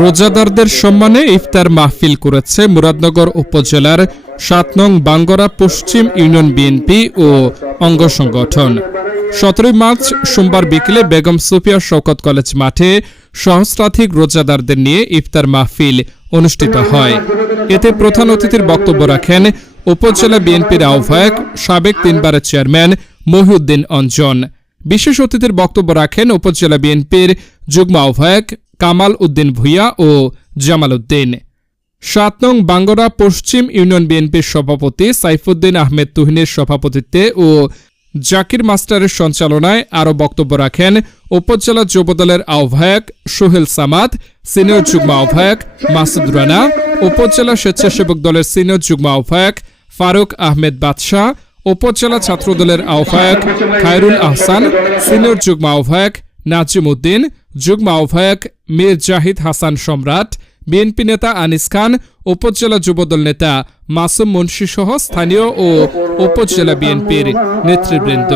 রোজাদারদের সম্মানে ইফতার মাহফিল করেছে মুরাদনগর উপজেলার সাত নং বাঙ্গরা পশ্চিম ইউনিয়ন বিএনপি ও অঙ্গ সংগঠন। সতেরোই মার্চ সোমবার বিকেলে বেগম সুফিয়া শওকত কলেজ মাঠে সহস্রাধিক রোজাদারদের নিয়ে ইফতার মাহফিল অনুষ্ঠিত হয়। এতে প্রধান অতিথির বক্তব্য রাখেন উপজেলা বিএনপির আহ্বায়ক, সাবেক তিনবারের চেয়ারম্যান মহিউদ্দিন অঞ্জন। বিশেষ অতিথির বক্তব্য রাখেন উপজেলা বিএনপির যুগ্ম আহ্বায়ক কামাল উদ্দিন ভুইয়া ও জামাল উদ্দিন। সাত নং বাঙ্গরা পশ্চিম ইউনিয়ন বিএনপির সভাপতি সাইফুদ্দিন আহমেদ তুহিনের সভাপতিত্বে ও জাকির মাস্টারের সঞ্চালনায় আরও বক্তব্য রাখেন উপজেলা যুবদলের আহ্বায়ক সোহেল সামাদ, সিনিয়র যুগ্ম আহ্বায়ক মাসুদ রানা, উপজেলা স্বেচ্ছাসেবক দলের সিনিয়র যুগ্ম আহ্বায়ক ফারুক আহমেদ বাদশাহ, উপজেলা ছাত্রদলের আহ্বায়ক খায়রুল আহসান, সিনিয়র যুগ্ম আহ্বায়ক নাজিম উদ্দিন যুগ্ম আহ্বায়ক মীর জাহিদ হাসান সম্রাট, বিএনপি নেতা আনিস খান, উপজেলা যুবদল নেতা মাসুম মুন্সি সহ স্থানীয় ও উপজেলা বিএনপির নেতৃবৃন্দ।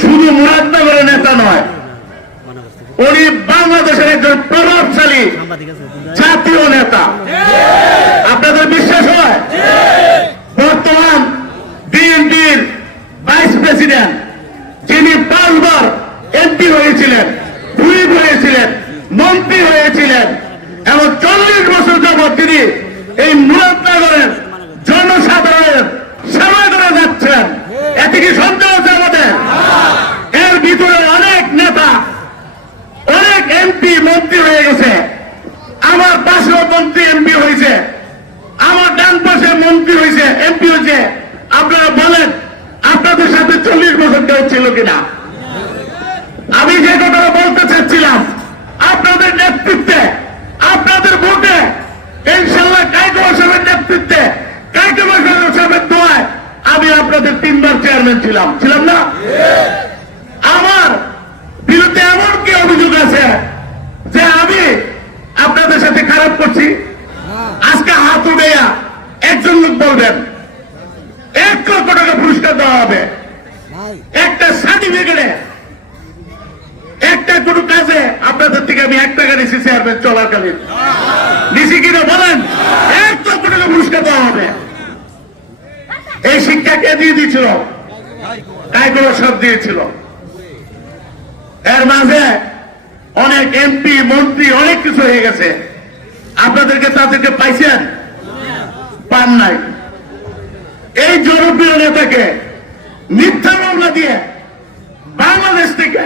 শুধু নেতা নয়, উনি বাংলাদেশের একজন প্রভাবশালী জাতীয় নেতা। আপনাদের বিশ্বাস হয়? বর্তমান বিএনপির ভাইস প্রেসিডেন্ট এবং চল্লিশ বছর যাবৎ তিনি এই মুরাদনগরের জনসাধারণের সেবা করে যাচ্ছেন এতে কি সন্দেহ আছে আমাদের? এর ভিতরে অনেক নেতা, অনেক এমপি, মন্ত্রী হয়ে গেছে। আমার পাশেও মন্ত্রী, এমপি হয়েছে। আমার ডান পাশে মন্ত্রী হয়েছে, এমপি হয়েছে। আপনারা বলেন, আপনাদের সাথে চল্লিশ বছর কেউ ছিল কিনা? আমি যে কথাটা বলতে চাচ্ছিলাম আপনাদের নেতৃত্বে আপনাদের ভোটে ইনশাল্লাহ কাইকুমা সাহেবের নেতৃত্বে কাইকুমা সাহেবের দোয়ায় আমি আপনাদের তিনবার চেয়ারম্যান ছিলাম। ছিলাম না? আমার বিরুদ্ধে এমন কি অভিযোগ আছে যে আমি আপনাদের সাথে খারাপ করছি? আজকে হাত উড়েয়া একজন লোক বলবেন এক লক্ষ টাকা পুরস্কার দেওয়া হবে। একটা সার্টিফিকেটে একটা কোনো কাজে আপনাদের থেকে আমি এক টাকা নিছি চেয়ারম্যান চলাকালীন। নিছি কিনা বলেন? এক লক্ষ টাকা পুরস্কার দেওয়া হবে। এই শিক্ষা কে দিয়ে দিয়েছিল কাইগুলো সব দিয়েছিল। এর মাঝে অনেক এমপি মন্ত্রী, অনেক কিছু হয়ে গেছে। আপনাদেরকে তাদেরকে পাইছেন? পান নাই। এই জনপ্রিয় নেতাকে মিথ্যা মামলা দিয়ে বাংলাদেশ থেকে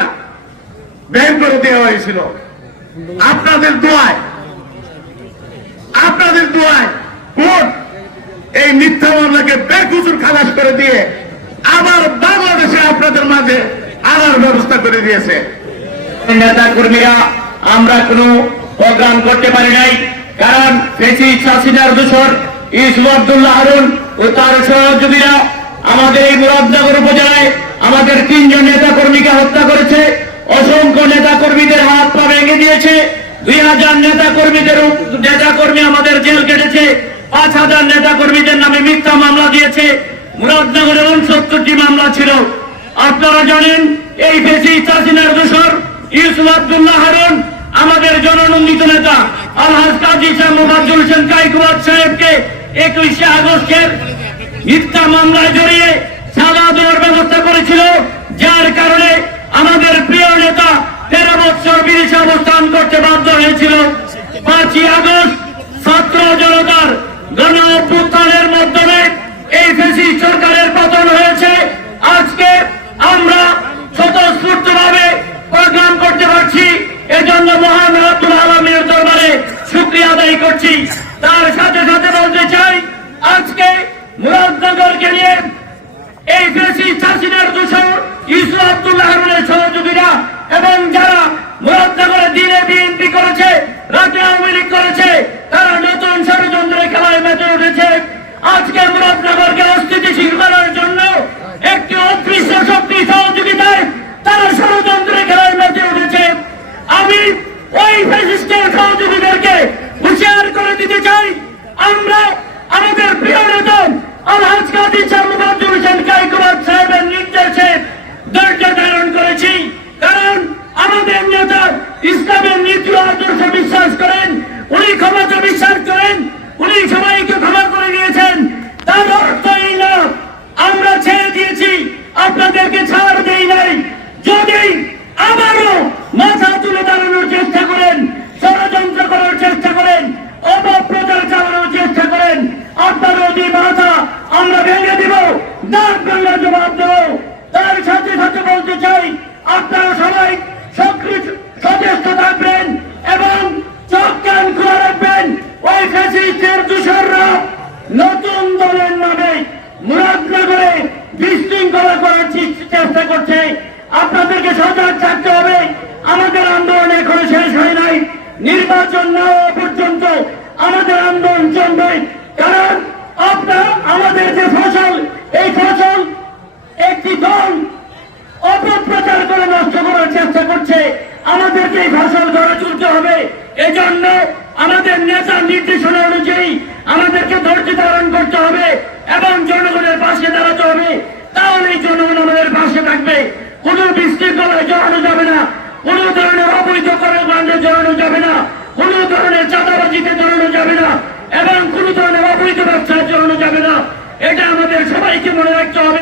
বের করে দেওয়া হয়েছিল। আপনাদের দোয়ায় আপনাদের দোয়ায় কোর্ট এই মিথ্যা মামলাকে বেকুচুর খালাস করে দিয়ে আবার বাংলাদেশে আপনাদের মাঝে আনার ব্যবস্থা করে দিয়েছে। নেতা কর্মীরা আমরা কোনো প্রোগ্রাম করতে পারি নাই, কারণ ফেসি চাষিদার দোষর ইসু আব্দুল্লাহ হারুন ও তার সহযোগীরা আমাদের এই মুরাদনগর উপজেলায় আমাদের তিনজন নেতা কর্মীকে হত্যা করেছে, অসংখ্য নেতা কর্মীদের হাত পা ভেঙে দিয়েছে, দুই হাজার নেতা কর্মীদের নেতা কর্মী আমাদের জেল কেটেছে, পাঁচ হাজার নেতা কর্মীদের নামে মিথ্যা মামলা দিয়েছে মুরাদনগরে উনসত্তরটি মামলা ছিল। আপনারা জানেন, এই বেশি চাষিনার দোষর ইউসুফ আব্দুল্লাহ হারুন, আমাদের জননন্দিত নেতা আলহাজ কাজী শাহ মোহাম্মদুল হোসেন কাইকুয়াদ সাহেবকে একুশে আগস্টের মিথ্যা মামলায় জড়িয়ে সাজা দেওয়ার ব্যবস্থা করেছিল, যার কারণে আমাদের প্রিয় নেতা তেরো বছর বিদেশে অবস্থান করতে বাধ্য হয়েছিল। পাঁচই আগস্ট ছাত্র জনতার গণ অভ্যুত্থানের মাধ্যমে এই ফেসি সরকারের পতন হয়েছে। আজকে আমরা স্বতঃস্ফূর্ত ভাবে প্রোগ্রাম করতে পারছি। এজন্য মহান আব্দুল আলমের দরবারে শুক্রিয়া আদায় করছি। তার সাথে সাথে বলতে চাই, আজকে মুরাদনগরকে নিয়ে এই দেশি চাষিদের দূষণ ইসু আব্দুল্লাহ হারুনের সহযোগীরা এবং যারা মুরাদনগরে দিনে বিএনপি করেছে, রাতে আওয়ামী লীগ করেছে, তারা ইসলামের নীতি আদর্শে বিশ্বাস করেন, উনি ক্ষমতা বিশ্বাস করেন, উনি সবাইকে ক্ষমা করে দিয়েছেন। তার অর্থ এই না, আমরা ছেড়ে দিয়েছি, আপনাদেরকে ছাড় দেই নাই। নির্বাচন না হওয়া পর্যন্ত আমাদের আন্দোলন চলবে। কারণ আপনার, আমাদের যে ফসল, এই ফসল একটি দল অপপ্রচার করে নষ্ট করার চেষ্টা করছে। আমাদেরকে এই ফসল গড়ে তুলতে হবে। এজন্য আমাদের নেতার নির্দেশনা অনুযায়ী আমাদেরকে ধৈর্য ধারণ করতে হবে এবং জনগণের পাশে দাঁড়াতে হবে। তাহলেই জনগণ আমাদের পাশে থাকবে। কোনো বিশৃঙ্খলায় জড়ানো যাবে না। কোনো ধরনের অবৈধ কর্মকাণ্ডে জড়ানো যাবে না, কোন ধরনের চাঁদাবাজিতে জড়ানো যাবে না, এবং কোন ধরনের অবৈধ ব্যবসায় জড়ানো যাবে না। এটা আমাদের সবাইকে মনে রাখতে হবে।